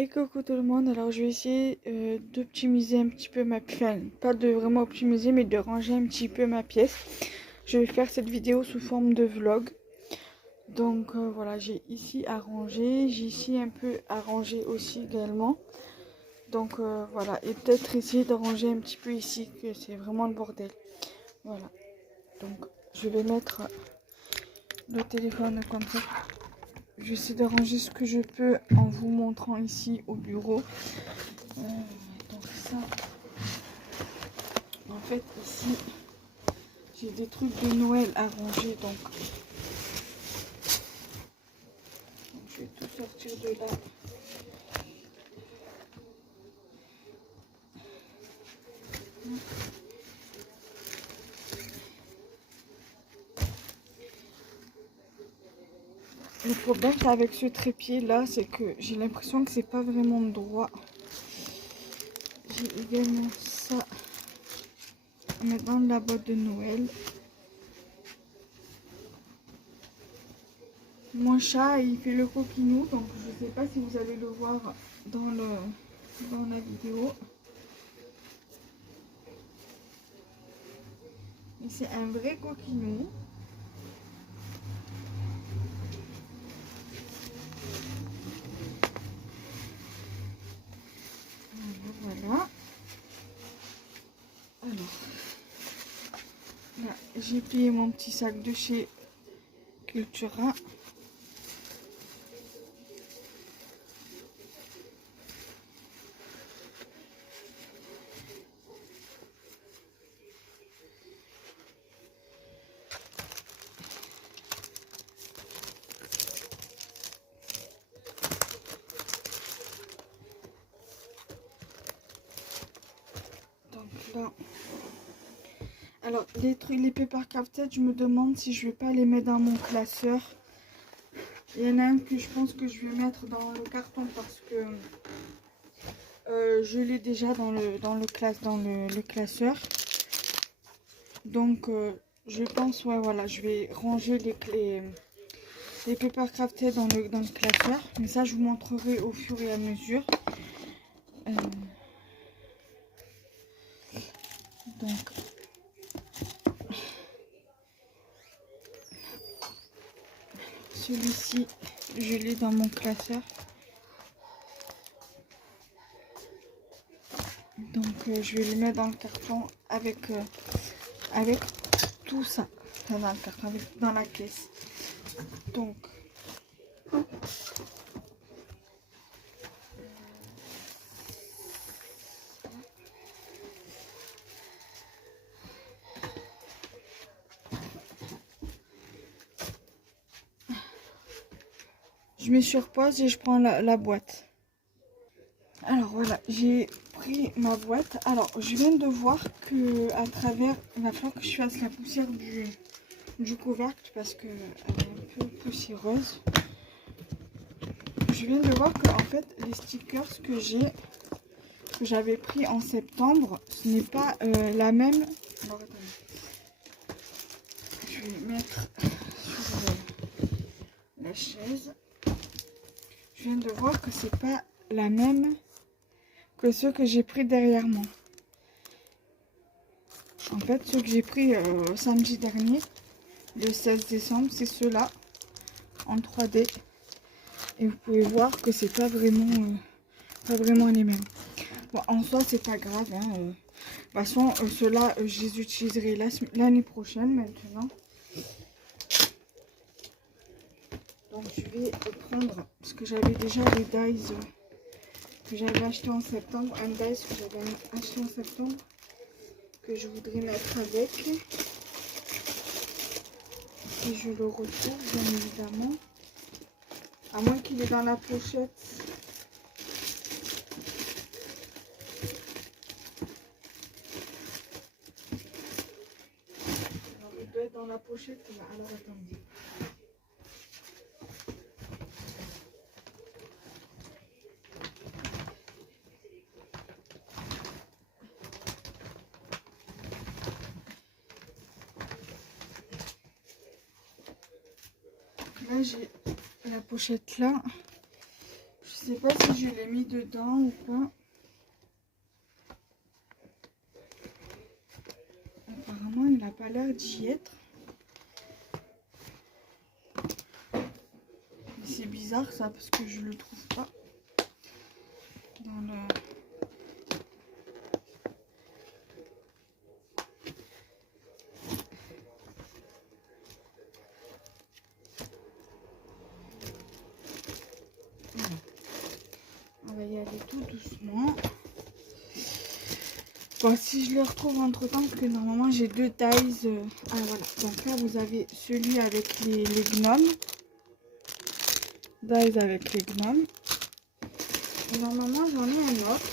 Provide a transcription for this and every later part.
Et coucou tout le monde, alors je vais essayer d'optimiser un petit peu ma pièce, enfin, pas de vraiment optimiser mais de ranger un petit peu ma pièce. Je vais faire cette vidéo sous forme de vlog. Donc voilà, j'ai ici à ranger, j'ai ici un peu à ranger aussi également. Donc voilà, et peut-être essayer de ranger un petit peu ici, que c'est vraiment le bordel. Voilà, donc je vais mettre le téléphone comme ça. Je vais essayer de ranger ce que je peux en vous montrant ici au bureau. Donc ça, en fait ici, j'ai des trucs de Noël à ranger. Donc je vais tout sortir de là. Le problème avec ce trépied là, c'est que j'ai l'impression que c'est pas vraiment droit. J'ai également ça à mettre dans la boîte de Noël. Mon chat, il fait le coquinou, donc je sais pas si vous allez le voir dans la vidéo. Mais c'est un vrai coquinou. Voilà. Alors, là, j'ai plié mon petit sac de chez Cultura. Donc là, alors les trucs, les paper crafted, je me demande si je vais pas les mettre dans mon classeur. Il y en a un que je pense que je vais mettre dans le carton parce que je l'ai déjà dans le classeur. Donc je pense, ouais, voilà, je vais ranger les paper crafted dans le classeur. Mais ça, je vous montrerai au fur et à mesure. Donc celui-ci, je l'ai dans mon classeur. Donc je vais le mettre dans le carton avec tout ça. Enfin, dans le carton, dans la caisse. Donc je mets sur pause et je prends la boîte. Alors voilà, j'ai pris ma boîte. Alors je viens de voir que à travers, il va falloir que je fasse la poussière du couvercle parce que elle est un peu poussiéreuse. Je viens de voir que en fait les stickers que j'avais pris en septembre, ce n'est pas la même. Alors attendez, je vais mettre sur la chaise. Je viens de voir que c'est pas la même que ceux que j'ai pris derrière moi. En fait, ceux que j'ai pris samedi dernier, le 16 décembre, c'est ceux-là en 3D. Et vous pouvez voir que c'est pas vraiment les mêmes. Bon, en soi, c'est pas grave. Hein, de toute façon, ceux-là, je les utiliserai l'année prochaine maintenant. Donc, je vais prendre, parce que j'avais déjà les dies que j'avais acheté en septembre. Un dies que j'avais acheté en septembre, que je voudrais mettre avec. Et je le retrouve, bien évidemment. À moins qu'il est dans la pochette. Alors, il doit être dans la pochette. Là. Alors, attendez. Là, j'ai la pochette là. Je sais pas si je l'ai mis dedans ou pas. Apparemment, il n'a pas l'air d'y être. C'est bizarre ça parce que je le trouve pas dans le... On va y aller tout doucement. Bon, si je les retrouve entre temps, parce que normalement j'ai deux tailles. Ah voilà, donc là vous avez celui avec les gnomes. Dies avec les gnomes. Et normalement j'en ai un autre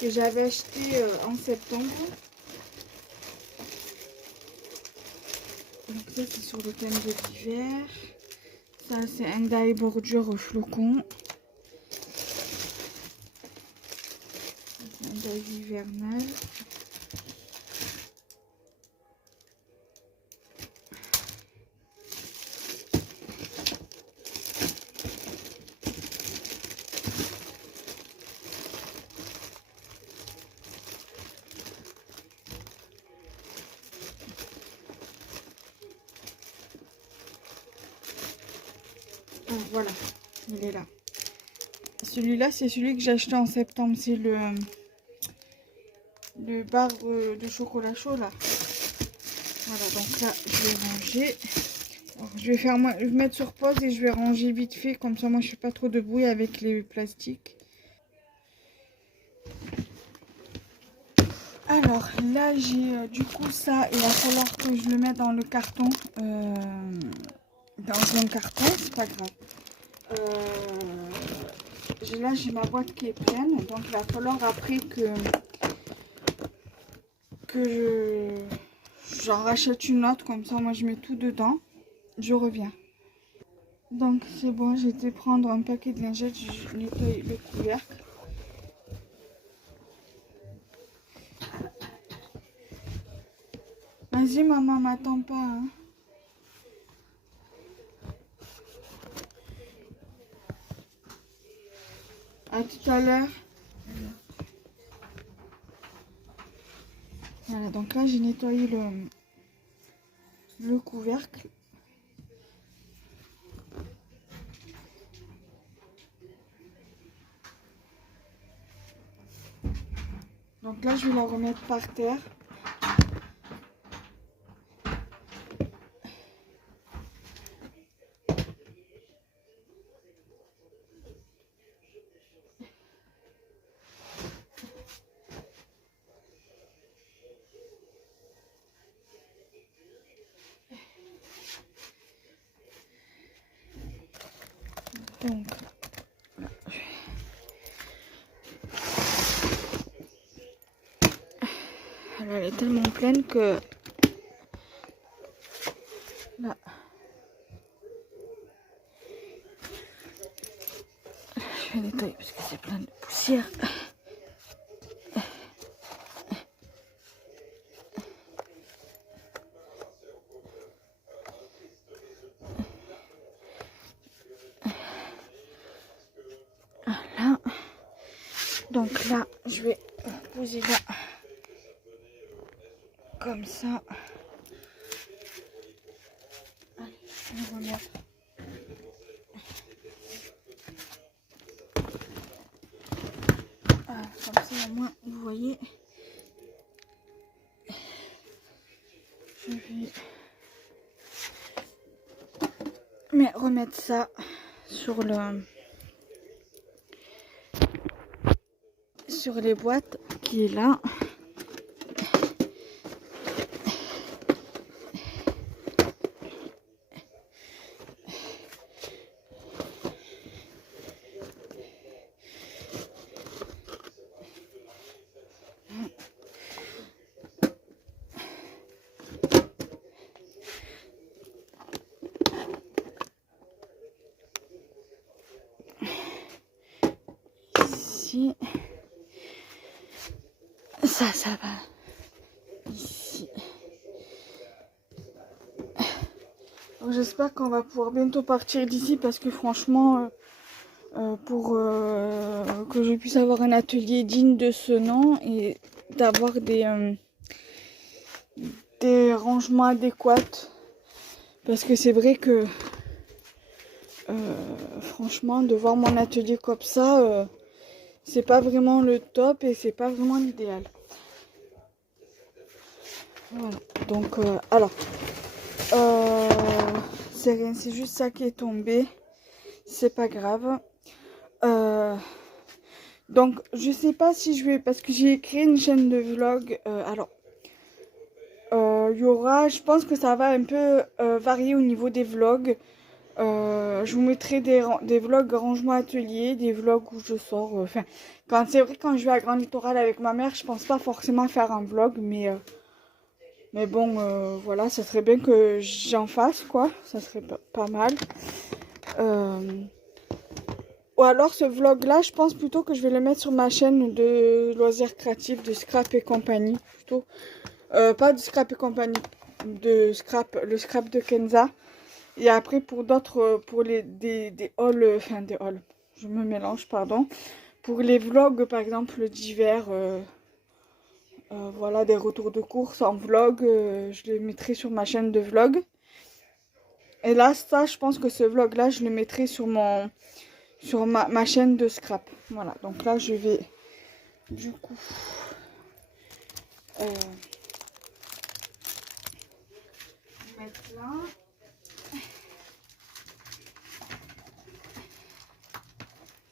que j'avais acheté en septembre. Donc ça c'est sur le thème de l'hiver. Ça c'est un die bordure au flocon. C'est un die hivernal. Ah, voilà, il est là. Celui-là, c'est celui que j'ai acheté en septembre. C'est le bar de chocolat chaud, là. Voilà, donc là, je vais ranger. Alors, je vais mettre sur pause et je vais ranger vite fait. Comme ça, moi, je ne fais pas trop de bruit avec les plastiques. Alors, là, j'ai du coup ça. Il va falloir que je le mette dans le carton. Dans un carton, c'est pas grave. Là j'ai ma boîte qui est pleine, donc il va falloir après que j'en rachète une autre, comme ça moi je mets tout dedans, je reviens. Donc c'est bon, j'ai été prendre un paquet de lingettes, je nettoie le couvercle. Vas-y maman, m'attends pas hein. À tout à l'heure. Voilà, donc là j'ai nettoyé le couvercle. Donc là je vais la remettre par terre. Donc, voilà, elle est tellement pleine que là, je vais nettoyer parce que c'est plein de poussière. Voilà. Donc là, je vais poser là comme ça. Allez, je vais remettre. Ah, comme ça au moins vous voyez. Je vais remettre ça sur les boîtes qui est là. Ici. Ça va. Ici. J'espère qu'on va pouvoir bientôt partir d'ici parce que franchement, pour que je puisse avoir un atelier digne de ce nom et d'avoir des rangements adéquats. Parce que c'est vrai que franchement, de voir mon atelier comme ça, c'est pas vraiment le top et c'est pas vraiment l'idéal. Voilà, donc alors, c'est rien, c'est juste ça qui est tombé, c'est pas grave. Donc je sais pas si je vais, parce que j'ai créé une chaîne de vlog, alors il y aura, je pense que ça va un peu varier au niveau des vlogs. Je vous mettrai des vlogs rangement atelier, des vlogs où je sors, enfin, c'est vrai quand je vais à Grand Littoral avec ma mère, je pense pas forcément faire un vlog, mais bon, voilà, ça serait bien que j'en fasse, quoi. Ça serait pas mal. Ou alors, ce vlog-là, je pense plutôt que je vais le mettre sur ma chaîne de loisirs créatifs, de Scrap et compagnie, plutôt. Pas de Scrap et compagnie, le scrap de Kenza. Et après, pour d'autres, pour des hauls, enfin des hauls, je me mélange, pardon. Pour les vlogs, par exemple, d'hiver, voilà, des retours de course en vlog, je les mettrai sur ma chaîne de vlog. Et là, ça, je pense que ce vlog-là, je le mettrai sur ma chaîne de scrap. Voilà, donc là, je vais, du coup, mettre là.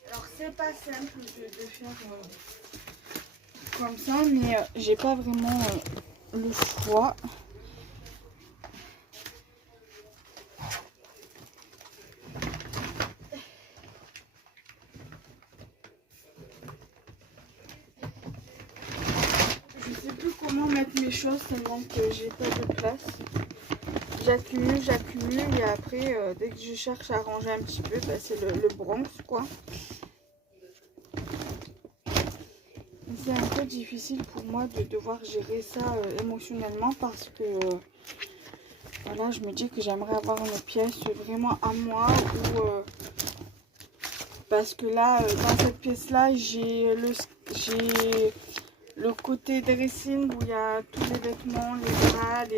Alors, c'est pas simple de faire comme ça, mais j'ai pas vraiment le choix. Je sais plus comment mettre mes choses tellement que j'ai pas de place. J'accumule et après, dès que je cherche à ranger un petit peu, bah, c'est le Bronx, quoi. C'est un peu difficile pour moi de devoir gérer ça émotionnellement parce que voilà, je me dis que j'aimerais avoir une pièce vraiment à moi ou parce que là, dans cette pièce-là, j'ai le côté dressing où il y a tous les vêtements, les draps,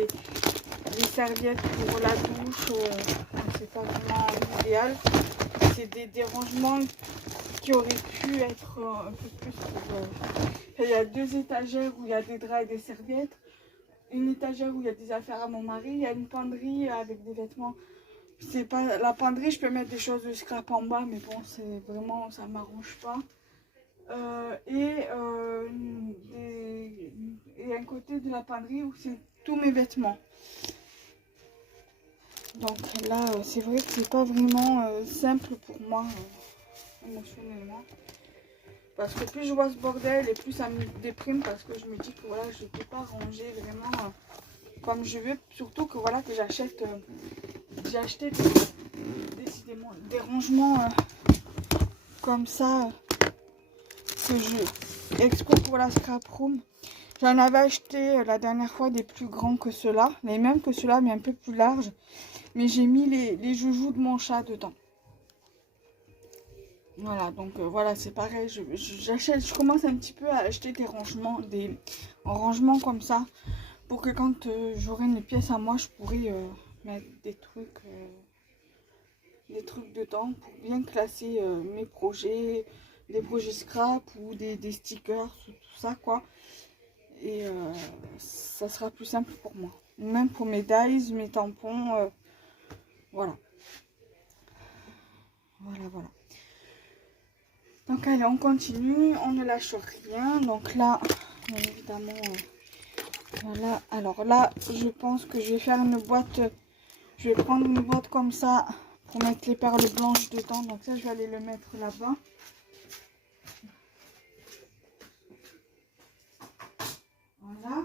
les serviettes pour la douche. C'est pas vraiment idéal. C'est des rangements qui auraient pu être un peu plus il y a 2 étagères où il y a des draps et des serviettes, une étagère où il y a des affaires à mon mari, il y a une penderie avec des vêtements. C'est pas la penderie, je peux mettre des choses de scrap en bas, mais bon, c'est vraiment, ça m'arrange pas. Et un côté de la penderie où c'est tous mes vêtements. Donc là, c'est vrai que c'est pas vraiment simple pour moi émotionnellement. Parce que plus je vois ce bordel et plus ça me déprime parce que je me dis que voilà, je ne peux pas ranger vraiment comme je veux. Surtout que voilà, que j'ai acheté décidément des rangements comme ça que je exprès pour la scrap room. J'en avais acheté la dernière fois des plus grands que ceux-là, les mêmes que ceux-là mais un peu plus larges. Mais j'ai mis les joujoux de mon chat dedans. Voilà, donc voilà, c'est pareil, je commence un petit peu à acheter des rangements comme ça, pour que quand j'aurai une pièce à moi, je pourrai mettre des trucs dedans, pour bien classer mes projets, des projets scrap ou des stickers, tout ça quoi, et ça sera plus simple pour moi, même pour mes dies, mes tampons, voilà. Voilà. Donc allez, on continue, on ne lâche rien. Donc là, bien évidemment, voilà. Alors là, je pense que je vais faire une boîte. Je vais prendre une boîte comme ça pour mettre les perles blanches dedans. Donc ça, je vais aller le mettre là-bas. Voilà.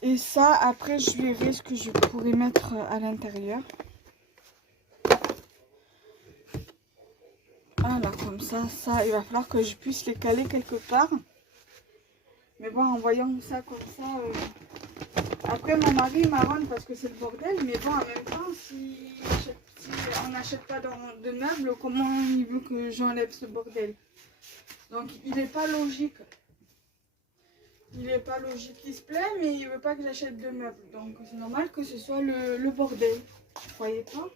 Et ça, après, je verrai ce que je pourrais mettre à l'intérieur. Voilà, comme ça, il va falloir que je puisse les caler quelque part. Mais bon, en voyant ça comme ça, Après, mon mari m'arrange parce que c'est le bordel, mais bon, en même temps, si on n'achète pas de meubles, comment il veut que j'enlève ce bordel? Donc, il n'est pas logique. Il n'est pas logique, il se plaît, mais il veut pas que j'achète de meubles. Donc, c'est normal que ce soit le bordel. Vous voyez pas?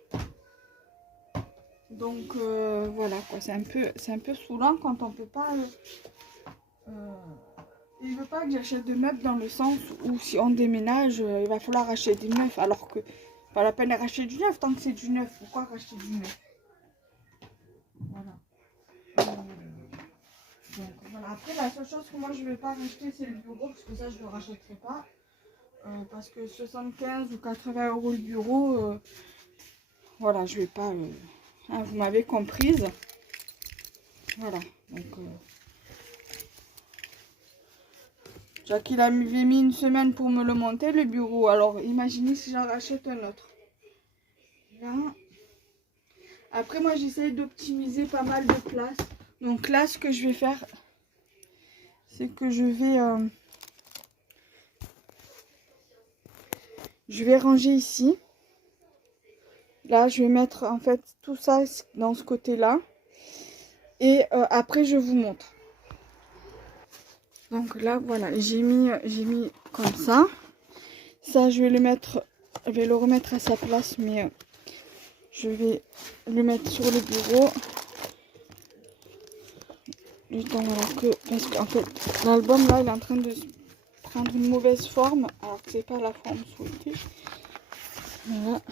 Donc, voilà, quoi. C'est un peu saoulant quand on peut pas... il veut pas que j'achète de meubles dans le sens où si on déménage, il va falloir acheter du neuf. Alors que pas la peine de racheter du neuf tant que c'est du neuf. Pourquoi racheter du neuf? Voilà. Donc voilà. Après, la seule chose que moi je vais pas racheter, c'est le bureau, parce que ça je le rachèterai pas. Parce que 75 ou 80 euros le bureau, voilà, je vais pas... hein, vous m'avez comprise. Voilà. Donc... Jacques, il avait mis une semaine pour me le monter, le bureau. Alors, imaginez si j'en rachète un autre. Là. Après, moi, j'essaie d'optimiser pas mal de place. Donc là, ce que je vais faire, c'est que je vais ranger ici. Là, je vais mettre, en fait, tout ça dans ce côté-là. Et après, je vous montre. Donc là, voilà, j'ai mis comme ça. Ça, je vais le remettre à sa place, mais je vais le mettre sur le bureau. Du temps, voilà, parce qu'en fait, l'album, là, il est en train de prendre une mauvaise forme, alors que c'est pas la forme souhaitée. Voilà.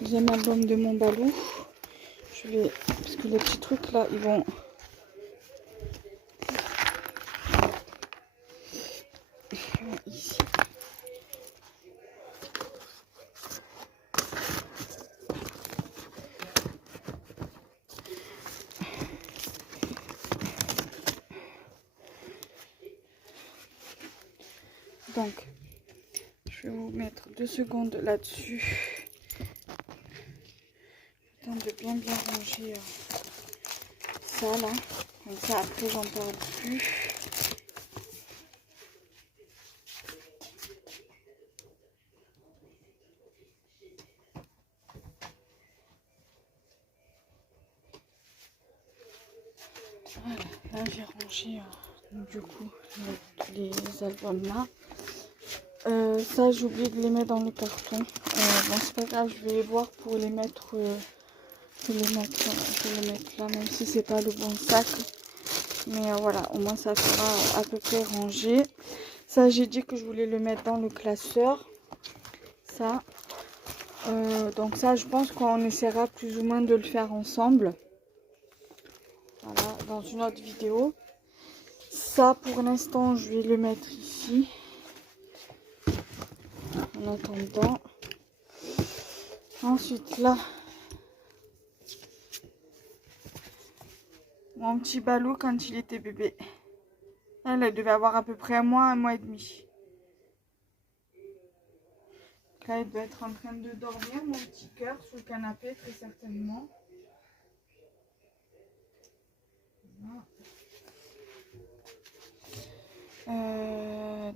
Deuxième album de mon balou. Je vais, parce que les petits trucs, là, ils vont... Ici. Donc, je vais vous mettre 2 secondes là-dessus. Le temps de bien ranger ça là. Comme ça, après, j'en parle plus. Voilà, là j'ai rangé du coup les albums là. Ça j'ai oublié de les mettre dans le carton. Bon c'est pas grave, je vais les voir pour les mettre, je vais les mettre là, même si c'est pas le bon sac. Mais voilà, au moins ça sera à peu près rangé. Ça j'ai dit que je voulais le mettre dans le classeur. Ça. Donc ça je pense qu'on essaiera plus ou moins de le faire ensemble. Voilà, dans une autre vidéo. Ça pour l'instant je vais le mettre ici. En attendant. Ensuite là. Mon petit ballot quand il était bébé. Elle devait avoir à peu près un mois et demi. Là il doit être en train de dormir, mon petit cœur, sur le canapé très certainement.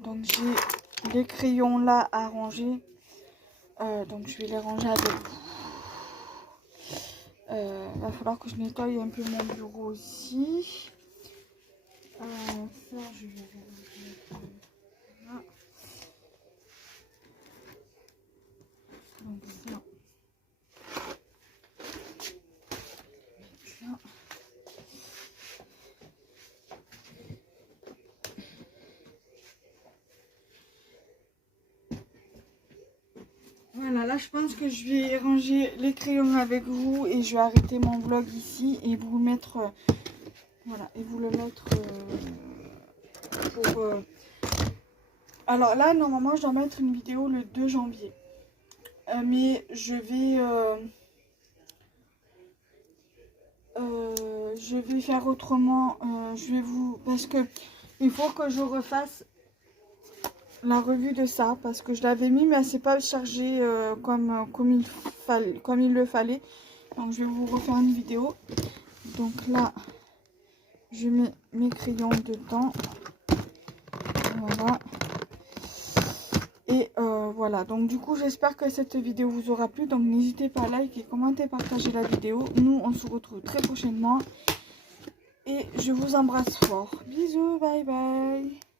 Donc j'ai les crayons là à ranger. Donc je vais les ranger avec vous. Va falloir que je nettoie un peu mon bureau aussi. Ça je vais ranger là. Donc ça. Là. Voilà, là je pense que je vais ranger les crayons avec vous et je vais arrêter mon vlog ici et vous mettre, voilà, et vous le mettre pour... Alors là, normalement, je dois mettre une vidéo le 2 janvier. Mais je vais faire autrement. Je vais vous... Parce que il faut que je refasse la revue de ça. Parce que je l'avais mis, mais elle s'est pas chargée comme il le fallait. Donc je vais vous refaire une vidéo. Donc là, je mets mes crayons dedans. Voilà. Et voilà, donc du coup j'espère que cette vidéo vous aura plu. Donc n'hésitez pas à liker, commenter, partager la vidéo. Nous on se retrouve très prochainement. Et je vous embrasse fort. Bisous, bye bye.